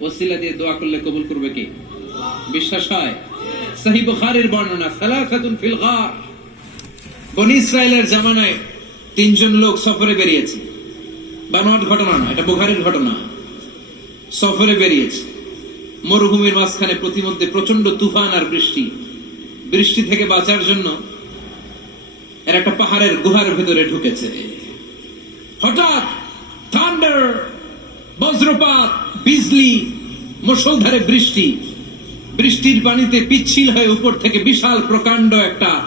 ওসিলা দিয়ে দোয়া করলে কবুল করবে কি? বিশ্বাস হয়? সহি বর্ণনা ফিল গার। বনি ইসরায়েলের জামানায় তিনজন লোক সফরে বেরিয়েছে। বানোয়াট ঘটনা না এটা ঘটনা। সফরে বেরিয়েছে। মরুভূমির মাঝখানে প্রতিমধ্যে প্রচণ্ড তুফান আর বৃষ্টি। বৃষ্টি থেকে বাঁচার জন্য এর একটা পাহাড়ের গুহার ভেতরে ঢুকেছে। হঠাৎ থান্ডার বজ্রপাত বিজলি মুষলধারে বৃষ্টি। বৃষ্টির পানিতে পিচ্ছিল হয়ে উপর থেকে বিশাল প্রকাণ্ড একটা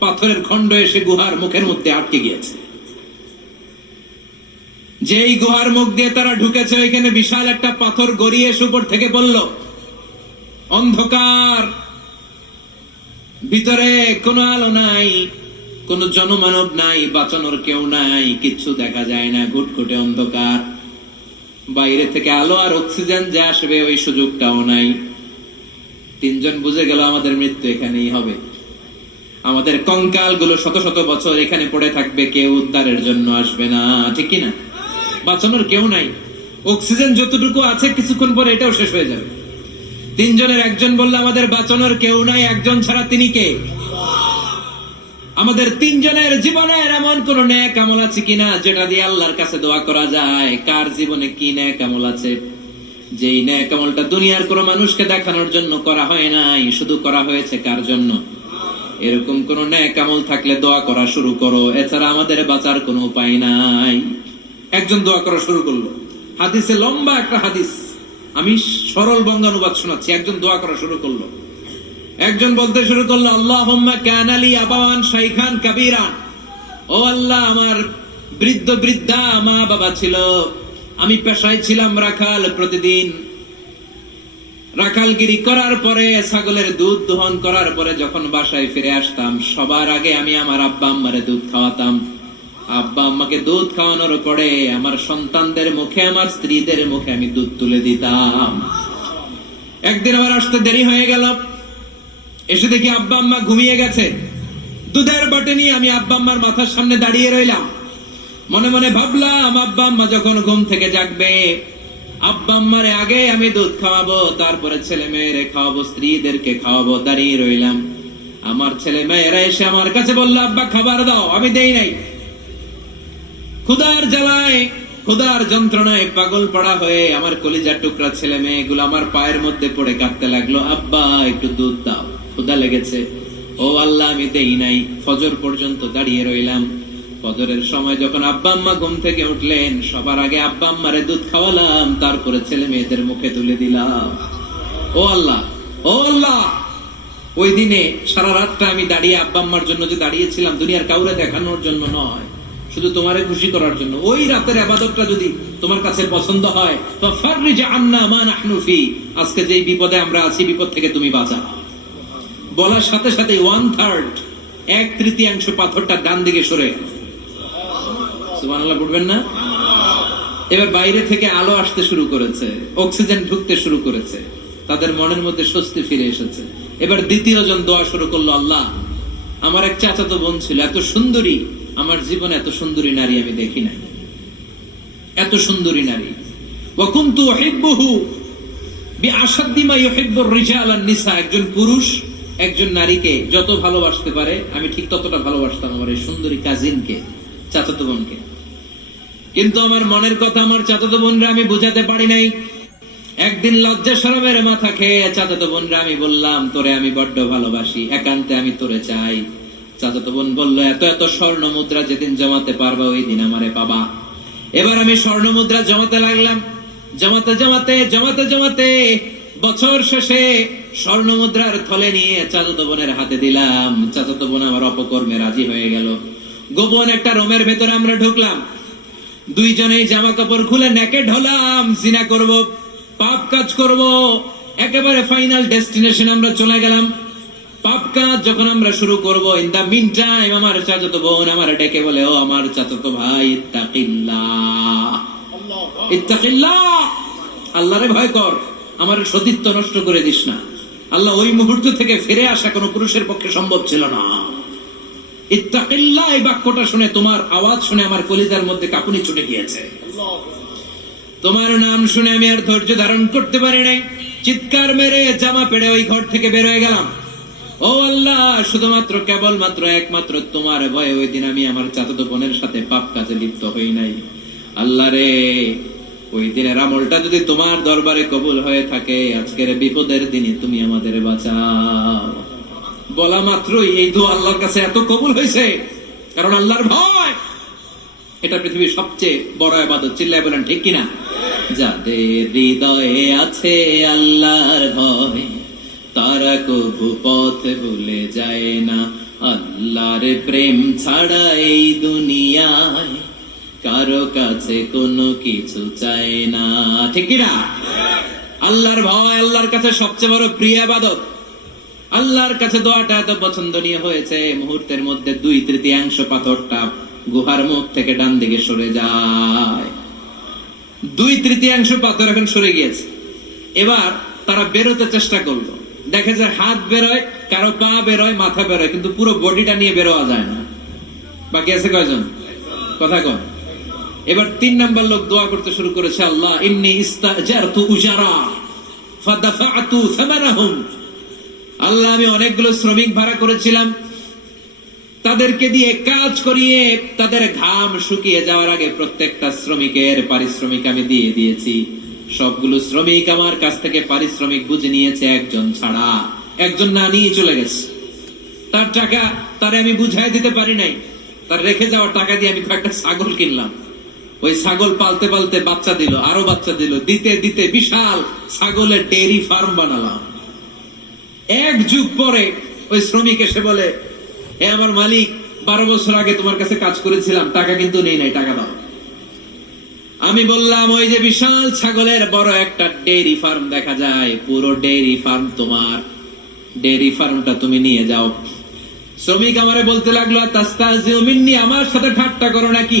পাথরের খণ্ড এসে গুহার মুখের মধ্যে আটকে গিয়েছে। যেই গুহার মুখ দিয়ে তারা ঢুকেছে, ওইখানে বিশাল একটা পাথর গড়িয়ে এসে উপর থেকে বলল, অন্ধকার। ভিতরে কোনো আলো নাই, কোনো জনমানব নাই, বাঁচানোর কেউ নাই, কিচ্ছু দেখা যায় না, ঘুটঘুটে অন্ধকার। বাইরে থেকে আলো আর অক্সিজেন যে আসবে, ওই সুযোগটাও নাই। তিনজন বুঝে গেল আমাদের মৃত্যু এখানেই হবে। আমাদের কঙ্কালগুলো শত শত বছর এখানে পড়ে থাকবে, কেউ উদ্ধারের জন্য আসবে না, ঠিক কি না? বাঁচানোর কেউ নাই। অক্সিজেন যতটুকু আছে কিছুক্ষণ পরে এটাও শেষ হয়ে যাবে। তিনজনের একজন বললে, আমাদের বাঁচানোর কেউ নাই, একজন ছাড়া তিনি কে? আমাদের তিনজনের জীবনের এমন কোন ন্যাক আমল আছে কিনা যেটা দিয়ে আল্লাহর কাছে দোয়া করা যায়? কার জীবনে কি ন্যাক আমল আছে? যেই ন্যাক আমলটা দুনিয়ার কোনো মানুষকে দেখানোর জন্য করা হয় নাই, শুধু করা হয়েছে কার জন্য? এরকম কোন ন্যাক আমল থাকলে দোয়া করা শুরু করো। এছাড়া আমাদের বাঁচার কোনো উপায় নাই। একজন দোয়া করা শুরু করল। হাদিসে লম্বা একটা হাদিস। আমি সরল বঙ্গানুবাদ শোনাচ্ছি। একজন দোয়া করা শুরু করল। একজন বলতে শুরু করল আল্লাহ কানালি আবাওয়ান শাইখান কাবিরান। ও আল্লাহ, আমার বৃদ্ধ বৃদ্ধা, মা বাবা ছিল। আমি পেশায় ছিলাম রাখাল প্রতিদিন। রাখালগিরি করার পরে, ছাগলের দুধ দোহন করার পরে যখন বাসায় ফিরে আসতাম, সবার আগে আমি আমার আব্বা আম্মারে দুধ খাওয়াতাম। আব্বা আম্মাকে দুধ খাওয়ানোর পরে আমার সন্তানদের মুখে, আমার স্ত্রীদের মুখে আমি দুধ তুলে দিতাম। একদিন আবার আসতে দেরি হয়ে গেল। এসে দেখি আব্বা আম্মা ঘুমিয়ে গেছে। দুধের বাটে নিয়ে আমি আব্বা আম্মার মাথার সামনে দাঁড়িয়ে রইলাম। মনে মনে ভাবলাম, আব্বা আম্মা যখন ঘুম থেকে জাগবে, আব্বা আম্মারে আগে আমি দুধ খাওয়াবো, তারপরে ছেলে মেয়েরে খাওয়াবো, স্ত্রীদেরকে খাওয়াবো, দাঁড়িয়ে রইলাম। আমার ছেলে মেয়েরা এসে আমার কাছে বলল, আব্বা, খাবার দাও, আমি দেই নাই। ক্ষুদার জ্বালায় ক্ষুদার যন্ত্রণায় পাগল পড়া হয়ে আমার কলিজার টুকরা ছেলে মেয়েগুলো আমার পায়ের মধ্যে পড়ে কাঁদতে লাগল। আব্বা, একটু দুধ দাও। ক্ষুদা লেগেছে। ও আল্লাহ, আমি দেই নাই। ফজর পর্যন্ত দাঁড়িয়ে রইলাম। ফজরের সময় যখন আব্বা আম্মা ঘুম থেকে উঠলেন, সবার আগে আব্বা আম্মারে দুধ খাওয়ালাম, তারপরে ছেলে মেয়েদের মুখে তুলে দিলাম। ও আল্লাহ ও আল্লাহ! ওই দিনে সারা রাতটা আমি দাঁড়িয়ে আব্বা আম্মার জন্য যে দাঁড়িয়েছিলাম, দুনিয়ার কাউরে দেখানোর জন্য নয়। শুধু তোমারে খুশি করার জন্য। ওই রাতের আবাদতটা যদি তোমার কাছে পছন্দ হয়, তো ফাররিজ আন্না মা নাহনু ফি। আজকে যেই বিপদে আমরা আছি, বিপদ থেকে তুমি বাঁচাও। বলার সাথে সাথে ওয়ান থার্ড এক তৃতীয়াংশ পাথরটা ডান দিকে সরে। গেল না? এবার বাইরে থেকে আলো আসতে শুরু করেছে, অক্সিজেন ঢুকতে শুরু করেছে, তাদের মনের মধ্যে স্বস্তি ফিরে এসেছে। এবার দ্বিতীয় জন দোয়া শুরু করল, আল্লাহ, আমার এক চাচাতো বোন ছিল, এত সুন্দরী, আমার জীবনে এত সুন্দরী নারী আমি দেখি নাই। এত সুন্দরী নারী। ওয়াকুনতু উহিব্বুহু বিআশাদ্দিমা ইউহিব্বুর রিজা আন নিসা, একজন পুরুষ একজন নারীকে যত ভালোবাসতে পারে, আমি ঠিক ততটা ভালোবাসতাম আমার এই সুন্দরী কাজিনকে চাচাতো বোনকে। কিন্তু আমার মনের কথা আমার চাচাতো বোনরা আমি বুঝাতে পারি নাই। একদিন লজ্জা সরবের মাথা খেয়ে চাচাতো বোনরা আমি বললাম, তোরে আমি বড্ড ভালোবাসি, একান্তে আমি তোরে চাই। চাচাতো বোন বলল, এত এত স্বর্ণ মুদ্রা যেদিন জমাতে পারবা, ওই দিন আমারে পাবা। এবার আমি স্বর্ণ মুদ্রা জমাতে লাগলাম। জমাতে জমাতে জমাতে জমাতে বছর শেষে স্বর্ণ মুদ্রার থলে নিয়ে চাচাতো বোনের হাতে দিলাম। চাচাতো বোন আমার অপকর্মে রাজি হয়ে গেল। গোপন একটা রোমের ভেতরে আমরা ঢুকলাম। দুইজনেই জামা কাপড় খুলে নেকে ঢলাম জিনা করব পাপ কাজ করব। একেবারে ফাইনাল ডেস্টিনেশন আমরা চলে গেলাম। পাপ কাজ যখন আমরা শুরু করব ইন দা মিন টাইম আমার চাচাতো বোন আমার ডেকে বলে ও আমার চাচাতো ভাই ইত্তাকিল্লাহ। ইত্তাকিল্লাহ! আল্লাহরে ভয় কর। আমার সতীত্ব নষ্ট করে দিস না। আল্লাহ ওই মুহূর্ত থেকে ফিরে আসা কোনো পুরুষের পক্ষে সম্ভব ছিল না। ইত্তাকিল্লাহ এই বাক্যটা শুনে তোমার আওয়াজ শুনে আমার কলিজার মধ্যে কাঁপুনি ছুটে গিয়েছে। তোমার নাম শুনে আমি আর ধৈর্য ধারণ করতে পারি নাই। চিৎকার মেরে জামা পেড়ে ওই ঘর থেকে বের হয়ে গেলাম। ও আল্লাহ, শুধুমাত্র কেবল মাত্র একমাত্র তোমার ভয়ে ওই দিন আমি আমার চাচাতো বোনের সাথে পাপ কাজে লিপ্ত হই নাই। আল্লাহ রে ওই দিনের আমলটা যদি তোমার দরবারে কবুল হয়ে থাকে, আজকের বিপদের দিনে তুমি আমাদের বাঁচাও। বলা মাত্রই এই দোয়া আল্লাহর কাছে এত কবুল হয়েছে, কারণ আল্লাহর ভয়। এটা পৃথিবীর সবচেয়ে বড় আবাদত। চিল্লায় বলেন, ঠিক কিনা? যাদের হৃদয়ে আছে আল্লাহর ভয়, তারা কবু পথ ভুলে যায় না। আল্লাহর প্রেম ছাড়া এই দুনিয়ায় কারও কাছে কোনো কিছু চায় না। ঠিক কিনা? আল্লাহর ভয় আল্লাহর কাছে সবচেয়ে বড় প্রিয় আবাদত। আল্লাহর কাছে দোয়াটা এত পছন্দনীয় হয়েছে, মুহূর্তের মধ্যে দুই তৃতীয়াংশ পাথরটা গুহার মুখ থেকে ডান দিকে সরে যায়। দুই তৃতীয়াংশ পাথর এখন সরে গিয়েছে। এবার তারা বেরোতে চেষ্টা করল। দেখে যে হাত বেরোয়, কারও পা বেরোয়, মাথা বেরোয়, কিন্তু পুরো বডিটা নিয়ে বেরোয়া যায় না। বাকি আছে কয়জন? কথা কন। এবার তিন নাম্বার লোক দোয়া করতে শুরু করেছে, আল্লাহ, ইন্নি ইস্তাজারতু উজারা, ফাদাফাআতু সামারাহুম। আল্লাহ, আমি অনেকগুলো শ্রমিক ভাড়া করেছিলাম। তাদেরকে দিয়ে কাজ করিয়ে তাদের ঘাম শুকিয়ে যাওয়ার আগে প্রত্যেকটা শ্রমিকের পারিশ্রমিক আমি দিয়ে দিয়েছি। সবগুলো শ্রমিক আমার কাছ থেকে পারিশ্রমিক বুঝে নিয়েছে, একজন ছাড়া, একজন না নিয়ে চলে গেছে। তার টাকা তারে আমি বুঝাই দিতে পারি নাই। তার রেখে যাওয়া টাকা দিয়ে আমি কয়েকটা ছাগল কিনলাম। ওই ছাগল পালতে পালতে বাচ্চা দিল, আরও বাচ্চা দিল। দিতে দিতে বিশাল ছাগলের ডেয়ারি ফার্ম বানালাম। এক যুগ পরে ওই শ্রমিক এসে বলে হে আমার মালিক, বারো বছর আগে তোমার কাছে কাজ করেছিলাম, টাকা কিন্তু নেই, নাই, টাকা দাও। আমি বললাম, ওই যে বিশাল ছাগলের বড় একটা ডেইরি ফার্ম দেখা যায়, পুরো ডেইরি ফার্ম তোমার। ডেইরি ফার্মটা তুমি নিয়ে যাও। শ্রমিক আমারে বলতে লাগল আমার সাথে ঠাট্টা করো নাকি?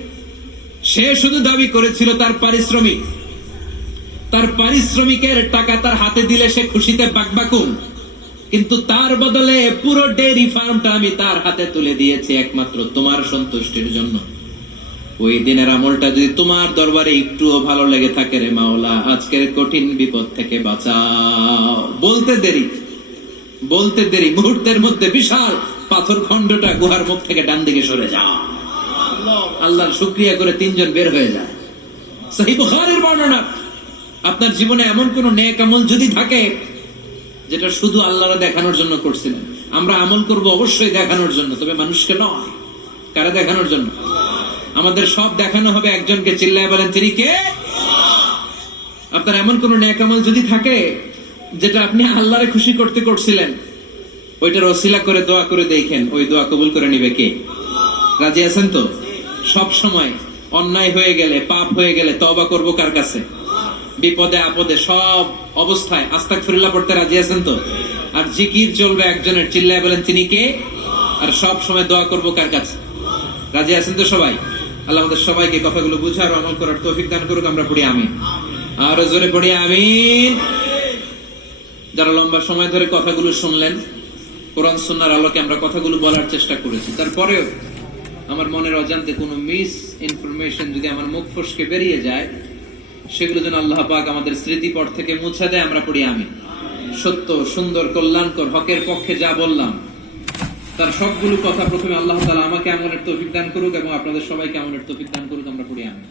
সে শুধু দাবি করেছিল তার পারিশ্রমিক। তার পারিশ্রমিকের টাকা তার হাতে দিলে সে খুশিতে বাকবাকুম কিন্তু তার বদলে পুরো ডেয়ারি ফার্মটা আমি তার হাতে তুলে দিয়েছি একমাত্র তোমার সন্তুষ্টির জন্য। ওই দিনের আমলটা যদি তোমার দরবারে একটুও ভালো লেগে থাকে রে মাওলা, আজকের কঠিন বিপদ থেকে বাঁচাও। বলতে দেরি বলতে দেরি, মুহূর্তের মধ্যে বিশাল পাথর খণ্ডটা গুহার মুখ থেকে ডান দিকে সরে যাও। আল্লাহর শুক্রিয়া করে তিনজন বের হয়ে যায়। সহি বুখারীর বর্ণনা, আপনার জীবনে এমন কোন নেক আমল যদি থাকে, যেটা শুধু আল্লাহরা দেখানোর জন্য করছিলেন, আমরা আমল করব অবশ্যই দেখানোর জন্য, তবে মানুষকে নয়, কারা দেখানোর জন্য? আমাদের সব দেখানো হবে একজনকে, চিল্লায় বলেন, তিনি কে? আপনার এমন কোন নেক আমল যদি থাকে, যেটা আপনি আল্লাহরে খুশি করতে করছিলেন, ওইটার অসিলা করে দোয়া করে দেখেন, ওই দোয়া কবুল করে নিবে কে? রাজি আছেন তো? সব সময় অন্যায় হয়ে গেলে, পাপ হয়ে গেলে তবা করব কার কাছে? বিপদে, আপদে সব অবস্থায়। আস্তাক ফিরুল্লাহ পড়তে রাজি আছেন তো? আর জিকির চলবে একজনের, চিল্লায় বলেন, তিনি কে? আর সব সময় দোয়া করব কার কাছে? রাজি আছেন তো সবাই? আল্লাহ আমাদের সবাইকে কথাগুলো বুঝার আমল করার তৌফিক দান করুক, আমরা পড়ি আমিন। আর জোরে পড়ি আমিন। যারা লম্বা সময় ধরে কথাগুলো শুনলেন, কোরআন, সুন্নার আলোকে আমরা কথাগুলো বলার চেষ্টা করেছি। তারপরেও আমার মনের অজান্তে কোনো মিস ইনফরমেশন যদি আমার মুখ ফসকে বেরিয়ে যায়, সেগুলো যেন আল্লাহ পাক আমাদের স্মৃতিপট থেকে মুছে দেয়, আমরা পড়ি আমি সত্য, সুন্দর, কল্যাণকর, হকের পক্ষে যা বললাম, তার সবগুলো কথা প্রথমে আল্লাহ তালা আমাকে আমলের তৌফিক দান করুক এবং আপনাদের সবাইকে আমলের তৌফিক দান করুক, আমরা পড়ি আমি